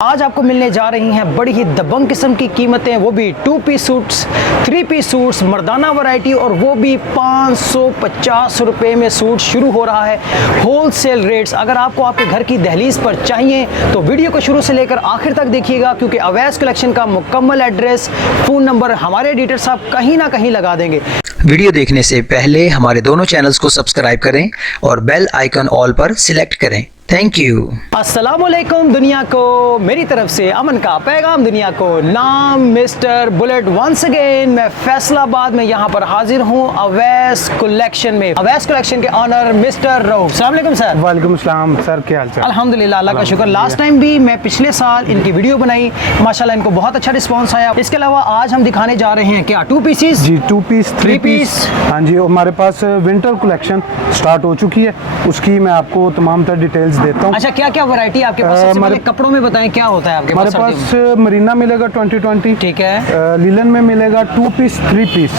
आज आपको मिलने जा रही हैं बड़ी ही दबंग किस्म की कीमतें, वो भी 2 पीस सूट्स, 3 पीस सूट्स, मर्दाना वैरायटी, और वो भी 550 रुपये में सूट शुरू हो रहा है। Wholesale rates. अगर आपको आपके घर की दहलीज पर चाहिए तो वीडियो को शुरू से लेकर आखिर तक देखिएगा, क्योंकि अवैस कलेक्शन का मुकम्मल एड्रेस, फ़ोन नंबर हमारे एडिटर साहब कहीं ना कहीं लगा देंगे। वीडियो देखने से पहले हमारे दोनों चैनल्स को सब्सक्राइब करें और बेल आइकन ऑल पर सिलेक्ट करें। Thank you. अस्सलामुअलैकुम दुनिया को, मेरी तरफ से अमन का पैगाम दुनिया को। नाम मिस्टर बुलेट। वंस अगेन मैं फैसलाबाद में यहाँ पर हाजिर हूँ अवैस कलेक्शन में। अवैस कलेक्शन के ऑनर मिस्टर रऊफ। अस्सलाम वालेकुम सर। वालेकुम सलाम सर, क्या हाल चाल? अल्हम्दुलिल्लाह, अल्लाह का शुक्र। लास्ट टाइम भी मैं पिछले साल इनकी वीडियो बनाई, माशाल्लाह इनको बहुत अच्छा रिस्पॉन्स आया। इसके अलावा आज हम दिखाने जा रहे हैं क्या 2 पीसेस जी, 2 पीस 3 पीस। हाँ जी, हमारे पास विंटर कलेक्शन स्टार्ट हो चुकी है, उसकी मैं आपको तमाम तर डिटेल्स देता हूँ। अच्छा, क्या क्या वैरायटी आपके पास? सबसे पहले कपड़ों में बताएं क्या होता है आपके पास? हमारे पास मरीना मिलेगा 2020, ठीक है। लीलन में मिलेगा 2 पीस 3 पीस,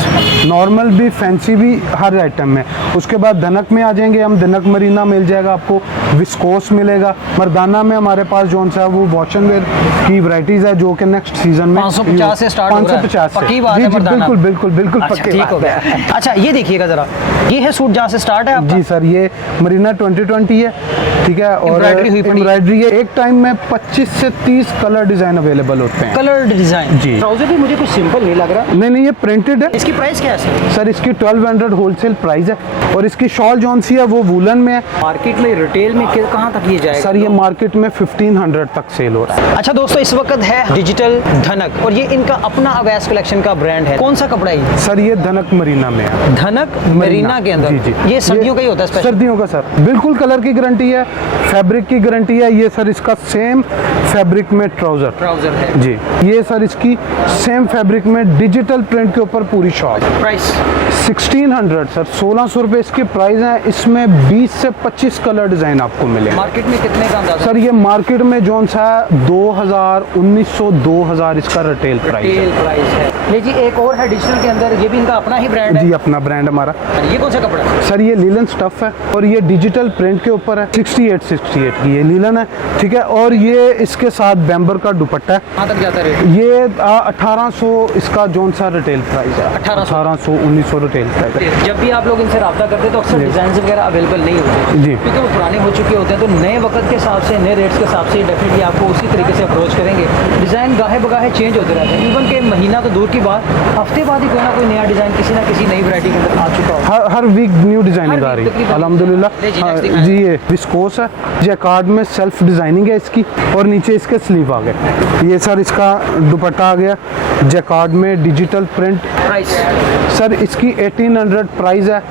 नॉर्मल भी फैंसी भी हर आइटम में। उसके बाद धनक में आ जाएंगे हम, धनक मरीना मिल जाएगा आपको, विस्कोस मिलेगा। मर्दाना में हमारे पास जोन सा वो वॉशन वेयर की वैरायटीज है जो कि नेक्स्ट सीजन में 550 से स्टार्ट हो रहा है। 550 पक्की बात जी, है जी, मर्दाना। बिल्कुल बिल्कुल बिल्कुल अच्छा, पक्की ठीक बात हो गया। है। अच्छा, ये देखिएगा जरा, ये है सूट जहाँ से स्टार्ट है आपका? जी सर, ये मरीना 2020 है, ठीक है। और एम्ब्रॉयडरी है। एक टाइम में 25 से 30 कलर डिजाइन अवेलेबल होते हैं। कलर डिजाइन जी। ट्राउजर भी मुझे कुछ सिंपल नहीं लग रहा। नहीं, ये प्रिंटेड है। इसकी प्राइस क्या है सर? सर इसकी 1200 होलसेल प्राइस है, और इसकी शॉल जौन सी है वो वूलन में है। मार्केट में रिटेल में कहाँ तक ये जाएगा? सर ये मार्केट में 1500 तक सेल हो रहा है। अच्छा दोस्तों, इस वक्त है डिजिटल धनक, और ये इनका अपना अवैस कलेक्शन का ब्रांड है। कौन सा कपड़ा है? सर ये धनक मरीना में है। धनक मरीना के अंदर। जी, जी। ये सर्दियों का ही होता है स्पेशल? सर्दियों का सर, बिल्कुल कलर की गारंटी है, फैब्रिक की गारंटी है। ये सर इसका सेम फैब्रिक में ट्राउजर है जी। ये सर इसकी सेम फैब्रिक में डिजिटल प्रिंट के ऊपर पूरी शॉल। प्राइस 1600 सर, 1600 रुपये इसकी प्राइस है। इसमें 20 से 25 कलर डिजाइन आपको मिले। मार्केट में कितने का अंदाजा? सर ये मार्केट में जोन सा 2000, 1900, 2000 इसका रिटेल प्राइस है। ये जी एक और है डिजिटल के अंदर, ये भी इनका अपना ही ब्रांड है? जी, अपना ब्रांड हमारा। ये कौन सा कपड़ा है? सर ये लीलन स्टफ है, और ये डिजिटल प्रिंट के ऊपर है। 68 की ये लीलन है, ठीक है। और ये इसके साथ बैम्बर का दुपट्टा है। कहाँ तक जाता है? ये 1800 इसका जोन सा रिटेल प्राइस है। 1800 1900 रिटेल प्राइस है। जब भी आप लोग इनसे रब्ता करते हैं तो अक्सर डिजाइन वगैरह अवेलेबल नहीं होते जी, क्योंकि वो पुराने हो चुके होते हैं। तो नए वक्त के हिसाब से, नए रेट्स के हिसाब से डेफिनेटली आपको उसी तरीके से अप्रोच करेंगे। डिज़ाइन गाहे बगाहे चेंज होते रहते हैं। इवन के महीना तो दूर की बात, हफ्ते बाद ही कोई ना कोई नया डिज़ाइन किसी ना किसी नई वैरायटी के अंदर आ चुका हो। हर वीक न्यू डिजाइनिंग आ रही है अल्हम्दुलिल्लाह। जी, ये विस्कोस है, जैकार्ड में सेल्फ डिजाइनिंग है इसकी, और नीचे इसके स्लीव आ गए। ये सर इसका दुपट्टा आ गया जैकार्ड में डिजिटल प्रिंट। प्राइस सर इसकी 1800 प्राइस है,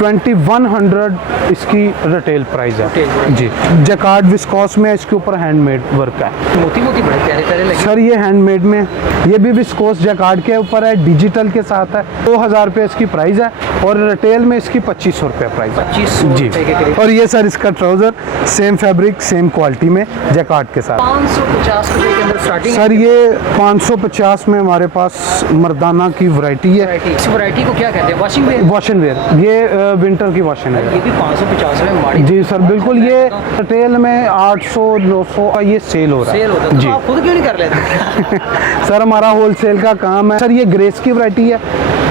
2100 इसकी रिटेल प्राइस है जी। जैकार्ड विस्कोस में इसके ऊपर हैंडमेड वर्क है। मोती मोती बड़े प्यारे प्यारे लगे सर ये हैंडमेड में, ये भी विस्कोस जैकार्ड के ऊपर है, डिजिटल के साथ है। 2000 रुपये इसकी प्राइस है, और रिटेल में इसकी 2500 रुपये प्राइस है 2500 जी। रुपये के करीब। और ये सर इसका trouser same fabric same quality में जैकार्ड के साथ। 550 रुपये के अंदर स्टार्टिंग सर ये 550 में हमारे पास मर्दाना की वैरायटी है। इस वैरायटी को क्या कहते हैं? Washing where? वॉशन वेयर, ये विंटर की वॉशन ये वेयर। भी 550 में माड़ी जी सर बिल्कुल, ये रिटेल में 800 900 का ये सेल हो रहा है। सेल होता है, जी तो आप खुद क्यों नहीं कर लेते? सर हमारा होलसेल का काम है। सर ये ग्रेस की वैरायटी है,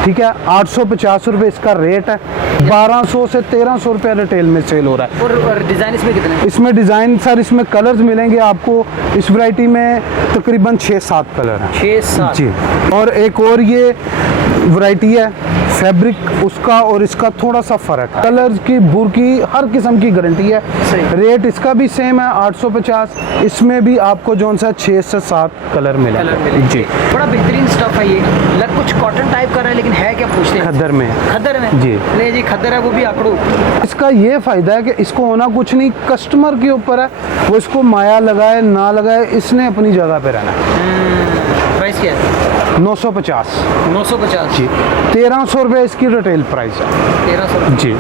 ठीक है। 850 रुपये इसका रेट है, 1200 से 1300 रुपये रिटेल में सेल हो रहा है। और डिजाइन इसमें कितने? इसमें डिज़ाइन सर, इसमें कलर्स मिलेंगे आपको। इस वैरायटी में तकरीबन 6-7 कलर हैं 6-7 जी। और एक और ये वैरायटी है, फैब्रिक उसका और इसका थोड़ा सा फ़र्क है। कलर्स की, बुर की, हर किस्म की गारंटी है। रेट इसका भी सेम है 850। इसमें भी आपको जोन सा 6 से 7 कलर मिलेंगे जी। बड़ा बेहतरीन स्टफ है ये। लग कुछ कॉटन टाइप का रहा है, लेकिन है क्या पूछते हैं? खद्दर में। खद्दर में जी। नहीं जी, खद्दर है वो भी आकड़ू। इसका ये फ़ायदा है कि इसको होना कुछ नहीं, कस्टमर के ऊपर है, वो इसको माया लगाए ना लगाए, इसने अपनी जगह पे रहना है। प्राइस क्या है? 950 950 जी। 1300 रुपये इसकी रिटेल प्राइस है 1300 जी।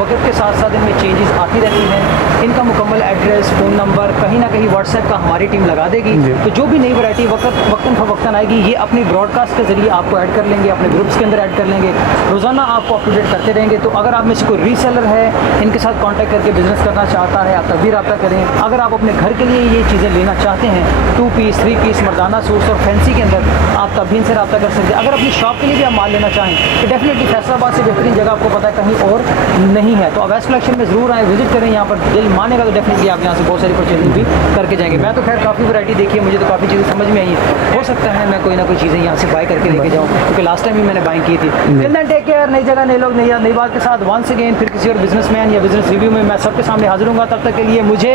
वक्त के साथ साथ इनमें चेंजेस आती रहती हैं। इनका मुकम्मल एड्रेस, फ़ोन नंबर कहीं ना कहीं व्हाट्सएप का हमारी टीम लगा देगी। जी। तो जो भी नई वैरायटी वक्तन फ़वक्तन आएगी, ये अपनी ब्रॉडकास्ट के ज़रिए आपको ऐड कर लेंगे, अपने ग्रुप्स के अंदर ऐड कर लेंगे, रोज़ाना आपको अप टू डेट करते रहेंगे। तो अगर आप में से कोई रीसेलर है, इनके साथ कॉन्टैक्ट करके बिज़नेस करना चाहता है, आप तभी रब्ता करें। अगर आप अपने घर के लिए ये चीज़ें लेना चाहते हैं, 2 पीस 3 पीस मर्दाना सूट्स और फैंसी के अंदर, आप तभी इनसे रब्ता कर सकते हैं। अगर अपनी शॉप के लिए भी आप माल लेना चाहें तो डेफिनेटली फैसलाबाद से बेहतरीन जगह आपको पता है कहीं और नहीं है। तो अवैस कलेक्शन में ज़रूर आए, विजिट करें। यहाँ पर दिल मानेगा तो डेफिनेटली आप यहाँ से बहुत सारी परचेजिंग भी करके जाएंगे। मैं तो खैर काफ़ी वैरायटी देखी है, मुझे तो काफ़ी चीज़ें समझ में आई हैं। हो सकता है मैं कोई ना कोई चीज़ें यहाँ से बाय करके लेके जाऊँ, क्योंकि लास्ट टाइम भी मैंने बाइंग की थी। Till then take care. नई जगह, नए लोग, नई बात के साथ वंस अगेन फिर किसी और बिजनेसमैन या बिजनेस रिव्यू में मैं सबके सामने हाजिर हूँगा। तब तक के लिए मुझे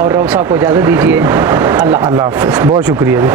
और रऊफ साहब को इजाज़त दीजिए। अल्लाह अल्लाह हाफ़िज़, बहुत शुक्रिया जी।